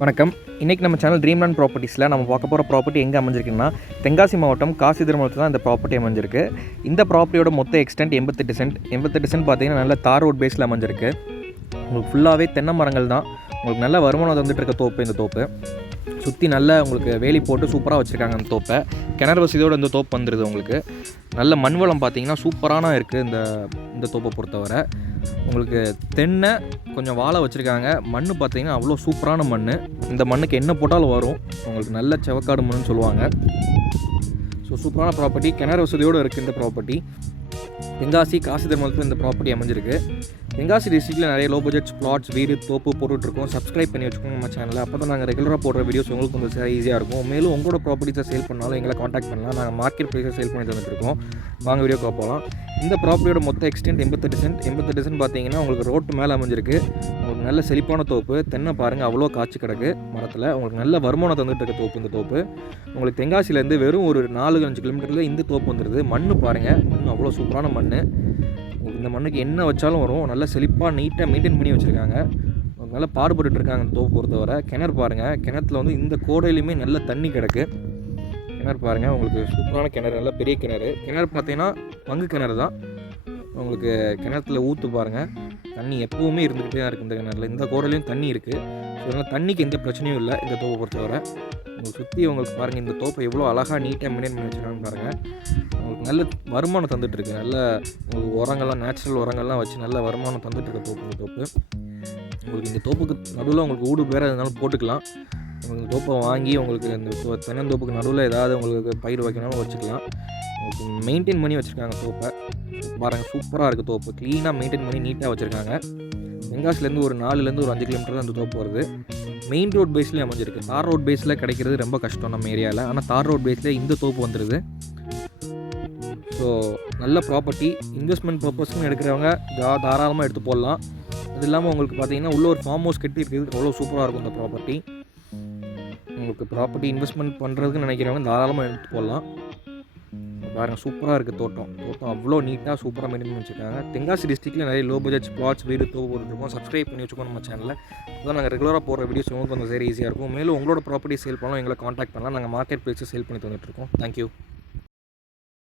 வணக்கம். இன்றைக்கி நம்ம சேனல் ட்ரீம்லேண்ட் ப்ராப்பர்ட்டிஸில் நம்ம பார்க்க போகிற ப்ராப்பர்ட்டி எங்கே அமைஞ்சிருக்குன்னா தென்காசி மாவட்டம் காசிதர்மலத்தில் தான் இந்த ப்ராப்பர்ட்டி அமைஞ்சிருக்கு. இந்த ப்ராப்பர்ட்டியோட மொத்த எக்ஸ்டென்ட் 88 சென்ட் பார்த்தீங்கன்னா நல்ல தார் ரோட் பேஸில் அமைஞ்சிருக்கு. உங்களுக்கு ஃபுல்லாகவே தென்னை மரங்கள் தான். உங்களுக்கு நல்ல வருமானம் வந்துட்டு இருக்க தோப்பு இந்த தோப்பு. சுற்றி நல்ல உங்களுக்கு வேலி போட்டு சூப்பராக வச்சுருக்காங்க அந்த தோப்பை. கிணறு வசதியோடு இந்த தோப்பு வந்துடுது. உங்களுக்கு நல்ல மண் வளம் பார்த்தீங்கன்னா சூப்பரான இருக்குது இந்த தோப்பை பொறுத்தவரை. உங்களுக்கு தென்னை கொஞ்சம் வாழை வச்சுருக்காங்க. மண் பார்த்தீங்கன்னா அவ்வளோ சூப்பரான மண். இந்த மண்ணுக்கு என்ன போட்டாலும் வரும். உங்களுக்கு நல்ல செவக்காடு மண்ணுன்னு சொல்லுவாங்க. ஸோ சூப்பரான ப்ராப்பர்ட்டி, கிணறு வசதியோடு இருக்குது இந்த ப்ராப்பர்ட்டி. தென்காசி காசிதர்மலத்தில் இந்த ப்ராப்பர்ட்டி அமைஞ்சிருக்கு. தென்காசி டிஸ்ட்ரிக்ட்டில் நிறைய லோ பட்ஜெட் பிளாட்ஸ் வீடு தோப்பு போட்டுட்ருக்கோம். சப்ஸ்கிரைப் பண்ணி வச்சுக்கோங்க நம்ம சேனலில். அப்போ தான் நாங்கள் ரெகுலராக போடுற வீடியோஸ் உங்களுக்கு கொஞ்சம் ஈஸியாக இருக்கும். மேலும் உங்களோட ப்ராப்பர்ட்டிஸை சேல் பண்ணாலும் எங்களை காண்டாக்ட் பண்ணலாம். நாங்கள் மார்க்கெட் ப்ரைஸை சேல் பண்ணி தந்துட்டுருக்கோம். வாங்க வீடியோக்கு போகலாம். இந்த ப்ராப்பர்ட்டியோட மொத்த எக்ஸ்டென்ட் 88 சென்ட் பார்த்தீங்கன்னா உங்களுக்கு ரோட்டு மேலே அமைஞ்சிருக்கு. உங்களுக்கு நல்ல செழிப்பான தோப்பு. தென்னை பாருங்கள் அவ்வளோ காய்ச்சி கிடக்கு மரத்தில். உங்களுக்கு நல்ல வருமானம் தந்துட்டு இருக்க தோப்பு இந்த தோப்பு. உங்களுக்கு தென்காசியிலேருந்து வெறும் ஒரு 4-5 கிலோமீட்டரில் இந்த தோப்பு வந்துடுது. மண் பாருங்கள், மண் அவ்வளோ சூப்பரான மண். இந்த மண்ணுக்கு என்ன வச்சாலும் வரும். நல்லா செழிப்பாக நீட்டாக மெயின்டைன் பண்ணி வச்சுருக்காங்க. நல்லா பாடுபட்டு இருக்காங்க இந்த தோப்பு பொறுத்தவரை. கிணறு பாருங்கள், கிணத்துல வந்து இந்த கோடையிலையுமே நல்ல தண்ணி கிடக்கு. கிணறு பாருங்கள், உங்களுக்கு சூப்பரான கிணறு, நல்ல பெரிய கிணறு. கிணறு பார்த்தீங்கன்னா பங்கு கிணறு தான். உங்களுக்கு கிணத்துல ஊற்று பாருங்கள், தண்ணி எப்போவுமே இருந்துக்கிட்டே தான் இருக்குது இந்த கிணறுல. இந்த கோடையிலையும் தண்ணி இருக்குது. ஸோ அதனால் தண்ணிக்கு எந்த பிரச்சனையும் இல்லை இந்த தோப்பை பொறுத்தவரை. உங்களுக்கு சுற்றி உங்களுக்கு பாருங்கள் இந்த தோப்பை எவ்வளோ அழகாக நீட்டாக மெயின்டைன் பண்ணி வச்சுருக்காங்கன்னு பாருங்கள். உங்களுக்கு நல்ல வருமானம் தந்துட்டுருக்கு. நல்ல உங்களுக்கு உரங்கள்லாம் நேச்சுரல் உரங்கள்லாம் வச்சு நல்ல வருமானம் தந்துட்டுருக்க தோப்பு இந்த தோப்பு. உங்களுக்கு இந்த தோப்புக்கு நடுவில் உங்களுக்கு ஊடு வேறு எதுனாலும் போட்டுக்கலாம். உங்களுக்கு இந்த தோப்பை வாங்கி உங்களுக்கு இந்த தென்னந்தோப்புக்கு நடுவில் ஏதாவது உங்களுக்கு பயிர் வைக்கணும்னு வச்சுக்கலாம். உங்களுக்கு மெயின்டைன் பண்ணி வச்சுருக்காங்க தோப்பை. பாருங்கள் சூப்பராக இருக்குது தோப்பு. க்ளீனாக மெயின்டைன் பண்ணி நீட்டாக வச்சுருக்காங்க. தென்காசிலேருந்து ஒரு 4-5 கிலோமீட்டர் தான் அந்த தோப்பு வருது. மெயின் ரோட் பேஸ்லேயே அமைஞ்சிருக்கு. தார் ரோட் பேஸில் கிடைக்கிறது ரொம்ப கஷ்டம் நம்ம ஏரியாவில். ஆனால் தார் ரோட் பேஸில் இந்த தோப்பு வந்துடுது. ஸோ நல்ல ப்ராப்பர்ட்டி, இன்வெஸ்ட்மெண்ட் பர்பஸ்ன்னு எடுக்கிறவங்க தாராளமாக எடுத்து போடலாம். அது இல்லாமல் உங்களுக்கு பார்த்தீங்கன்னா உள்ள ஒரு ஃபார்ம் ஹவுஸ் கட்டி இருக்குது. அவ்வளோ சூப்பராக இருக்கும் இந்த ப்ராப்பர்ட்டி. உங்களுக்கு ப்ராப்பர்ட்டி இன்வெஸ்ட்மெண்ட் பண்ணுறதுக்கு நினைக்கிறவங்க தாராளமாக எடுத்து போடலாம். பாருங்கள் சூப்பராக இருக்குது தோட்டம் அவ்வளோ நீட்டாக சூப்பராக மெயின்டைன் பண்ணி வச்சுருக்காங்க. தென்காசி டிஸ்ட்ரிக்ட்டில் நிறைய லோ பட்ஜெட் பிளாட்ஸ் வீடு தோப்பு போட்டுருக்கோம். சப்ஸ்கிரைப் பண்ணி வச்சுக்கோங்க நம்ம சேனலில். அதான் நாங்கள் ரெகுலராக போடுற வீடியோஸ் உங்களுக்கு கொஞ்சம் ஈஸியாக இருக்கும். மேலும் உங்களோட ப்ராப்பர்ட்டி சேல் பண்ணலாம் எங்களை காண்டாக்ட் பண்ணலாம். நாங்கள் மார்க்கெட் ப்ரைஸை சேல் பண்ணி தந்துட்டுருக்கோம். தேங்க்யூ.